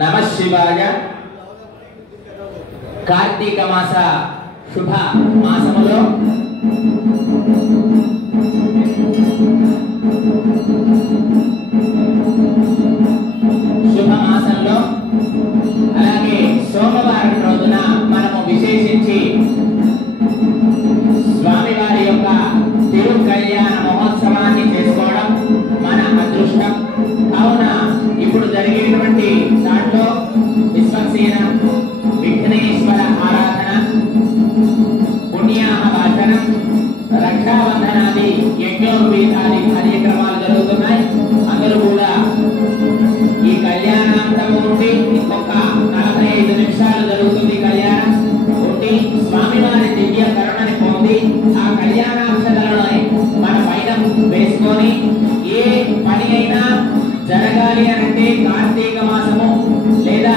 నమః శివాయ. కార్తీక మాస శుభ మాసములో శుభ మాసంలో అలాగే సోమవారం రోజున మనము విశేషించి స్వామివారి యొక్క తిరు కళ్యాణ మహోత్సవాన్ని చేసుకోవడం మన అదృష్టం. కావున ఇప్పుడు జరిగేటువంటి దాంట్లో విశ్వక్సేన విఘ్నేశ్వర ఆరాధన, పుణ్యాహవాచనం, రక్షాబంధనాది యజ్ఞోపేతాది కార్యక్రమాలు జరుగుతున్నాయి. అందరూ కూడా ఈ కళ్యాణాంతము నుండి ఇంకొక 45 నిమిషాలు జరుగుతుంది. కళ్యాణం ఉండి స్వామివారి దివ్య కరుణని పొంది ఆ కళ్యాణాంశాలను మన పైన వేసుకొని ఏ పని అయినా జరగాలి అంటే కార్తీక మాసము లేదా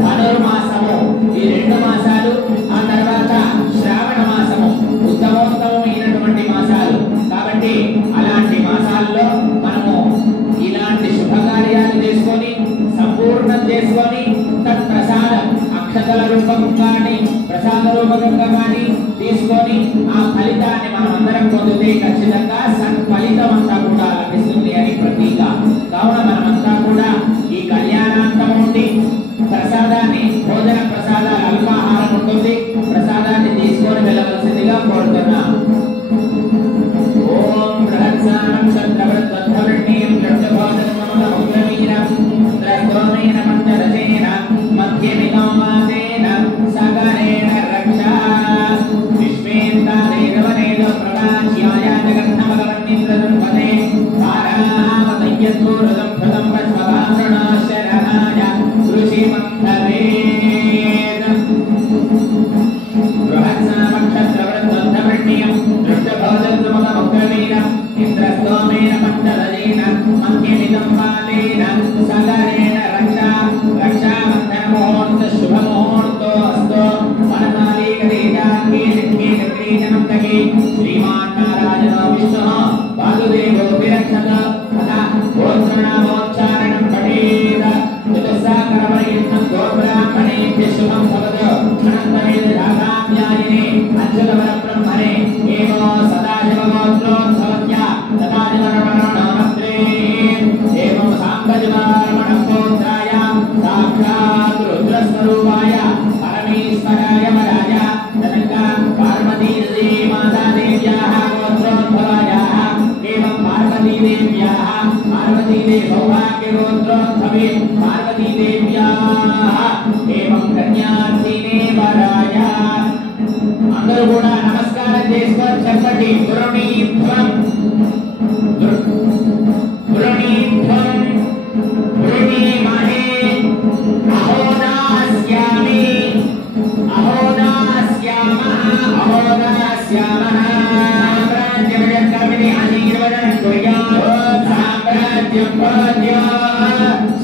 ధనుర్మాసము, ఈ 2 మాసాలు, ఆ తర్వాత శ్రావణ మాసము ఉత్తమోత్తమైనటువంటి మాసాలు. కాబట్టి అలాంటి మాసాల్లో మనము ఇలాంటి శుభకార్యాలు చేసుకొని సంపూర్ణం చేసుకొని తత్ప్రసాదం అక్షతల రూపంగా కానీ ప్రసాద రూపకంగా కానీ తీసుకొని ఆ ఫలితాన్ని మనం అందరం పొందితే ఖచ్చితంగా సత్ఫలితం అంతా కూడా లభిస్తుంది అని ప్రతీక. కావున మనమంతా కూడా ఈ కళ్యాణాంతం నుండి ప్రసాదాన్ని, భోజన ప్రసాదాలు, అల్పాహారం ఉంటుంది, ప్రసాదాన్ని తీసుకొని వెళ్ళవలసిందిగా కోరుతున్నాం. ఓం బృహత్సానం చంద్రవృద్ధవర్ణీయం ద్రష్టోమేన మంత్రరసేన మధ్యమితోమాసేన సగరేణ రక్షా విశ్వేంద్రాదేవనేదో ప్రకాశ్యాయ జగన్నమగవన్నింద్రదుర్పదే ధారావతయ్యద్భూరుదం భృతం పశ్వవాసనాశరహాయ ఋషిమంతవేద బృహత్సామక్షత్రవృద్ధవర్ణీయం దృష్టభోజద్రుమగముగ్రవీరం ఇంద్రస్తోమేన పంచదజేన మధ్యమితం పాదేన సగరేణ రక్షా రక్షాబంధనముహూర్త శుభముహూర్తో అస్తో వనమాలీకదేజాంగేజనంతకే శ్రీమాన్నారాయణ విష్ణుః వాసుదేవో విరక్షత తథా గోత్రనామోచ్చారణం పఠేత చతుస్సాకరపర్యంతం గోబ్రాహ్మణేభ్యః శుభం భవతు. అనంతవేద రాధాధ్యాయినే అచ్యుతపరబ్రహ్మణే ఏవో సదాశివగోత్రోద్భవత్య తదాశివరమణోనమస్త్రే ఏవం సాంబశివరమణగోత్రాయ సాక్షాత్ రుద్రస్వరూపాయ పరమేశ్వరాయ వరాయ జనక పార్వతీదేవీ మాతాదేవ్యాః గోత్రోద్భవాయాః ఏవం పార్వతీదేవ్యాః పార్వతీదేవి సౌభాగ్యగోత్రోద్భవే పార్వతీదేవ్యాః ఏవం కన్యార్థినే వరాయ. అందరూ కూడా నమస్కారం చేసుకొని చెప్పండి. గురుణీధ్వం గురుణీధ్వం గురుణీమహే అహోదాస్యామి అహోదాస్యామః అహోదాస్యామః సామ్రాజ్యమయకర్మిణి ఆశీర్వదనం కుర్యాత్ సామ్రాజ్యం భవత్యో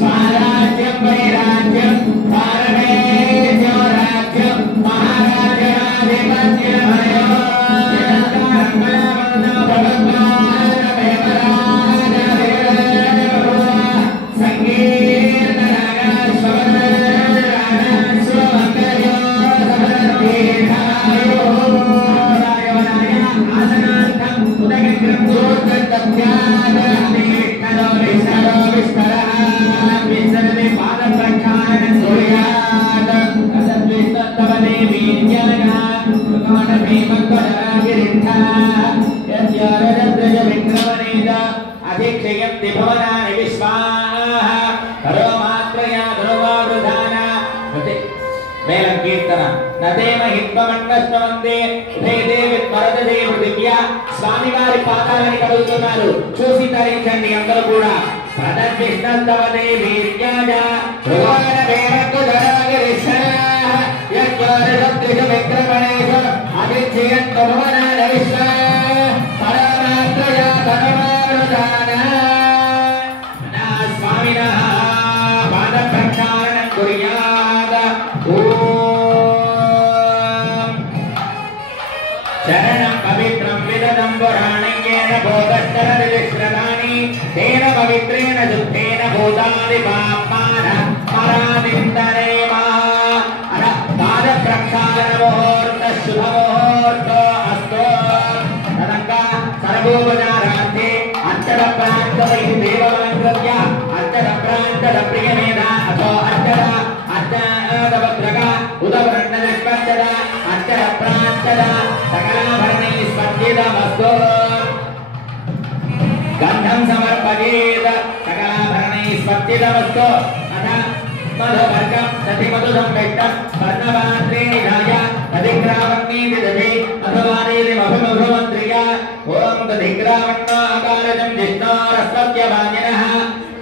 స్వరాజ్యం వైరాజ్యం భారతేజో రాజ్యం మహారాజ్యాధిపత్యమయో స్వామివారి పాదాలని కడుగుతున్నారు. చూసి ధరించండి అందరూ కూడా. స్వామినః పాద ప్రక్షాళనం కుర్యాత్. శరణం పవిత్రం విదదం పురాణేన భూతస్థరదిశ్రదాని తేన పవిత్రేణ శుద్ధేన భూతాని పాపాన విందరేమా అర పాద ప్రక్షాళన ముహూర్త శుభ ముహూర్త అస్తో తదంగా సర్వోపచారార్థే అర్చన ప్రాంతమై దేవమలంకృత్య అర్చన ప్రాంతద ప్రియమేధ అథో అర్చన అర్చనవద్రగ ఉదవర్ణలక్ష్మచ్చద అర్చన ప్రాంతద సకలాభరణై స్పర్శితమస్తు గంధం సమర్పయేత సకలాభరణై స్పర్శితమస్తు అథ మధువర్గం సతి మధు సంపెట్టం వర్ణపాత్రే రాజ తదిగ్రావణీతి దధి అథవానేది మధుమధుమంత్రియ ఓం తదిగ్రావణాకారజం జిష్ణోరస్వత్యవాన్యనః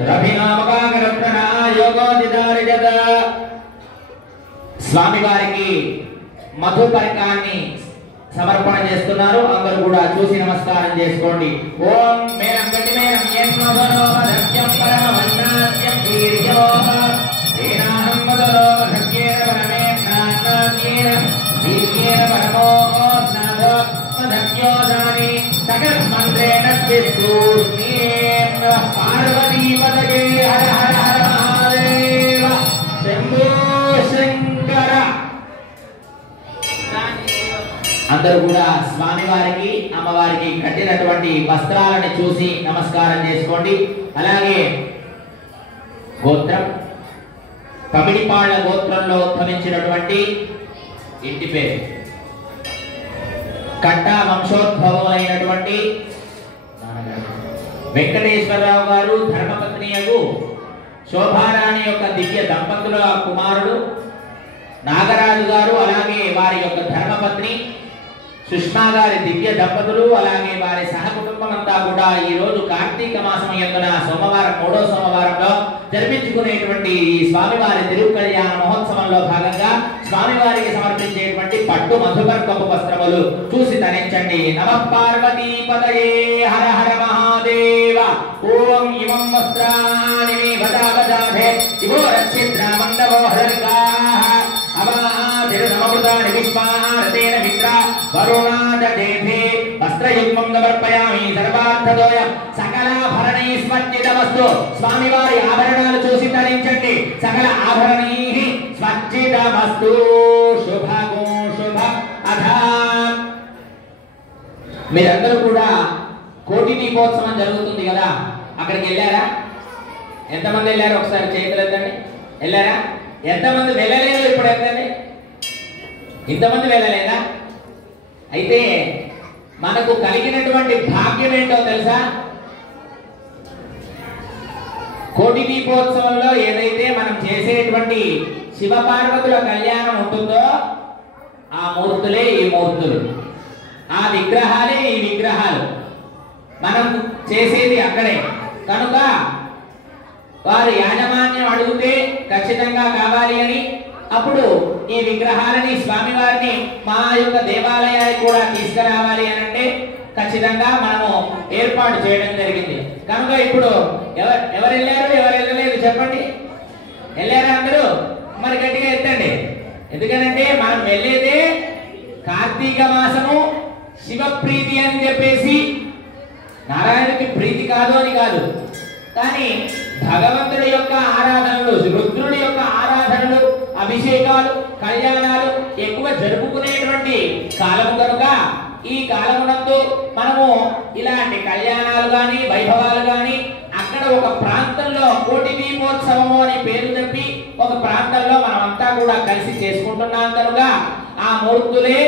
రభినామకాగరత్నా యోగోదిదారిజత. స్వామి వారికి మధు పరికాన్ని సమర్పణ చేస్తున్నారు. అందరూ కూడా చూసి నమస్కారం చేసుకోండి. ఓం మేనం గట్టి మేనం యన్మదనో మధ్యం పరమవన్నాద్యం వీర్యో వేనాహం మదనో మధ్యేన పరమేన్నాద్యేన వీర్యేన పరమో నాదో మధ్యోదాని సకల మంత్రేణ స్తూష్ణీం పార్వతీ పదగే హర హర హర మహాదేవ శంభో శంకర. అందరూ కూడా స్వామి వారికి అమ్మవారికి కట్టినటువంటి వస్త్రాలను చూసి నమస్కారం చేసుకోండి. అలాగే గోత్రం కమిడిపాళ్ల గోత్రంలో ఉద్భవించినటువంటి ఇంటి పేరు కట్టా వంశోద్భవం అయినటువంటి వెంకటేశ్వరరావు గారు ధర్మపత్నియగు శోభారాణి యొక్క దివ్య దంపతుల కుమారుడు నాగరాజు గారు, అలాగే వారి యొక్క ధర్మపత్ని సుష్మా గారి దివ్య దంపతులు, అలాగే వారి సహకుటుంబం అంతా కూడా ఈ రోజు కార్తీక మాసం యందున సోమవారం 3వ సోమవారంలో జరిపించుకునేటువంటి స్వామివారి తిరుకల్యాణ మహోత్సవంలో భాగంగా స్వామివారికి సమర్పించేటువంటి పట్టు మధుపర్కపు వస్త్రములు చూసి తరించండి. నమః పార్వతీ పదయే హర హర మహాదేవ. ఓం ఇమం వస్త్రాని మే వదావదాభే ఇవో రక్షిద్రా మండవో హరికాః అవాదిరమృతాని విశ్వారతేన మిత్ర వరుణాదేభే వస్త్రయుగ్మం సమర్పయామి సర్వార్థదోయం సకలాభరణై స్వర్జితమస్తు. స్వామివారి ఆభరణాలు చూసి ధరించండి. సకల ఆభరణై స్వర్జితమస్తు. శుభగో శుభ అధ. మీరందరూ కూడా కోటి దీపోత్సవం జరుగుతుంది కదా, అక్కడికి వెళ్ళారా? ఎంతమంది వెళ్ళారు? ఒకసారి చేతులు ఎత్తండి. వెళ్ళారా? ఎంతమంది వెళ్ళలేదు? ఇప్పుడు ఎంతండి? ఇంతమంది వెళ్ళలేదా? అయితే మనకు కలిగినటువంటి భాగ్యం ఏంటో తెలుసా? కోటి దీపోత్సవంలో ఏదైతే మనం చేసేటువంటి శివపార్వతుల కళ్యాణం ఉంటుందో ఆ మూర్తులే ఈ మూర్తులు, ఆ విగ్రహాలే ఈ విగ్రహాలు. మనం చేసేది అక్కడే కనుక వారి యాజమాన్యం అడిగితే ఖచ్చితంగా కావాలి అని అప్పుడు ఈ విగ్రహాలని స్వామివారిని మా యొక్క దేవాలయానికి కూడా తీసుకురావాలి అని అంటే ఖచ్చితంగా మనము ఏర్పాటు చేయడం జరిగింది. కనుక ఇప్పుడు ఎవరు వెళ్ళారు, ఎవరు వెళ్ళలేదు చెప్పండి. వెళ్ళారా అందరూ? మరి గట్టిగా ఎత్తండి. ఎందుకనంటే మనం వెళ్ళేదే కార్తీక మాసము శివ ప్రీతి అని చెప్పేసి, నారాయణుడికి ప్రీతి కాదు అని కాదు, కానీ భగవంతుడి యొక్క ఆరాధనలు, రుద్రుడి యొక్క ఆరాధనలు, అభిషేకాలు, కళ్యాణాలు ఎక్కువ జరుపుకునేటువంటి కాలం కనుక ఈ కాలమునందు మనము ఇలాంటి కళ్యాణాలు గాని వైభవాలు గాని అక్కడ ఒక ప్రాంతంలో కోటి దీపోత్సవము అని పేరు చెప్పి ఒక ప్రాంతంలో మనమంతా కూడా కలిసి చేసుకుంటున్నాం కనుక ఆ మూర్తులే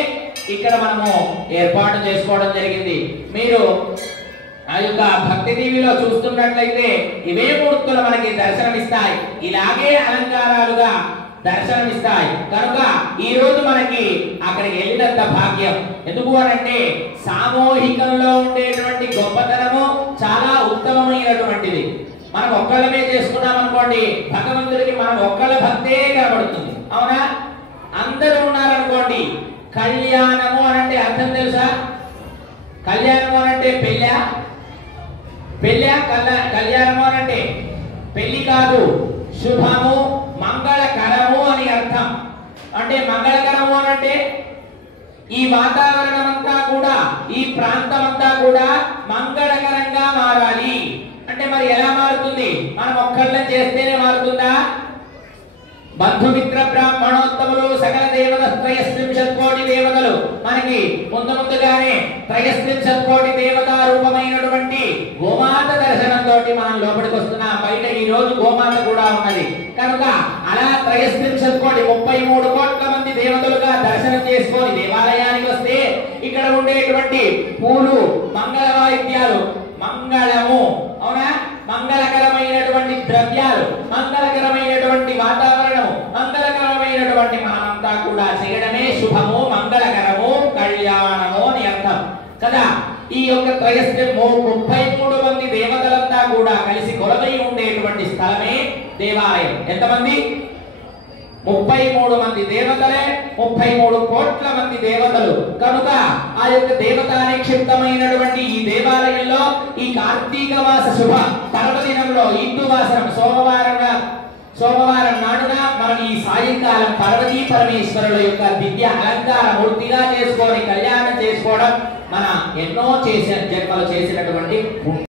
ఇక్కడ మనము ఏర్పాటు చేసుకోవడం జరిగింది. మీరు ఆ యొక్క భక్తి టీవీలో చూస్తున్నట్లయితే ఇవే మూర్తులు మనకి దర్శనమిస్తాయి, ఇలాగే అలంకారాలుగా దర్శనమిస్తాయి. కనుక ఈ రోజు మనకి అక్కడికి వెళ్ళినంత భాగ్యం. ఎందుకు అనంటే సామూహికంలో ఉండేటువంటి గొప్పతనము చాలా ఉత్తమమైనటువంటిది. మనం ఒక్కళ్ళమే చేసుకున్నాం అనుకోండి, భగవంతుడికి మనం ఒక్కళ్ళ భక్తే కనబడుతుంది. అవునా? అందరూ ఉన్నారనుకోండి, కళ్యాణము అనంటే అర్థం తెలుసా? కళ్యాణము అనంటే పెళ్ళా? పెళ్ళా? కళ్యాణము అనంటే పెళ్లి కాదు, శుభము మంగళకరము అని అర్థం. అంటే మంగళకరము అనంటే ఈ వాతావరణం అంతా కూడా, ఈ ప్రాంతం అంతా కూడా మంగళకరంగా మారాలి. అంటే మరి ఎలా మారుతుంది? మనం ఒక్కళ్ళని చేస్తేనే మారుతుందా? బంధుమిత్ర బ్రాహ్మణోత్తములు సకల దేవత 330 కోటి దేవతలు మనకి ముందుగానే 330 కోటి దేవతా రూపమైనటువంటి గోమాత దర్శనంతో మనం లోపలికి వస్తున్నాం. బయట ఈ రోజు గోమాత కూడా ఉన్నది కనుక అలా 330 కోటి 33 కోట్ల మంది దేవతలుగా దర్శనం చేసుకొని దేవాలయానికి వస్తే ఇక్కడ ఉండేటువంటి పూలు మంగళ వాయిద్యాలు మంగళము అవునా మంగళకరమైనటువంటి ద్రవ్యాలు మంగళకరమైనటువంటి వాతావరణము మంగళకరమైనటువంటి మనమంతా కూడా చేయడమే శుభము మంగళకరము కళ్యాణము అని అర్థం కదా. ఈ యొక్క 33 మంది దేవతలంతా కూడా కలిసి కొలవై ఉండేటువంటి స్థలమే దేవాలయం. ఎంతమంది? 33 మంది దేవతలే 33 కోట్ల మంది దేవతలు కనుక ఆ యొక్క దేవతా నిక్షిప్తమైనటువంటి ఈ దేవాలయంలో ఈ కార్తీక మాస శుభ పర్వదినంలో ఇందువాసనం సోమవారం నాడున మనం ఈ సాయంకాలం పార్వతీ పరమేశ్వరుల యొక్క దివ్య అలంకార మూర్తిగా చేసుకొని కళ్యాణం చేసుకోవడం మన ఎన్నో జన్మలు చేసినటువంటి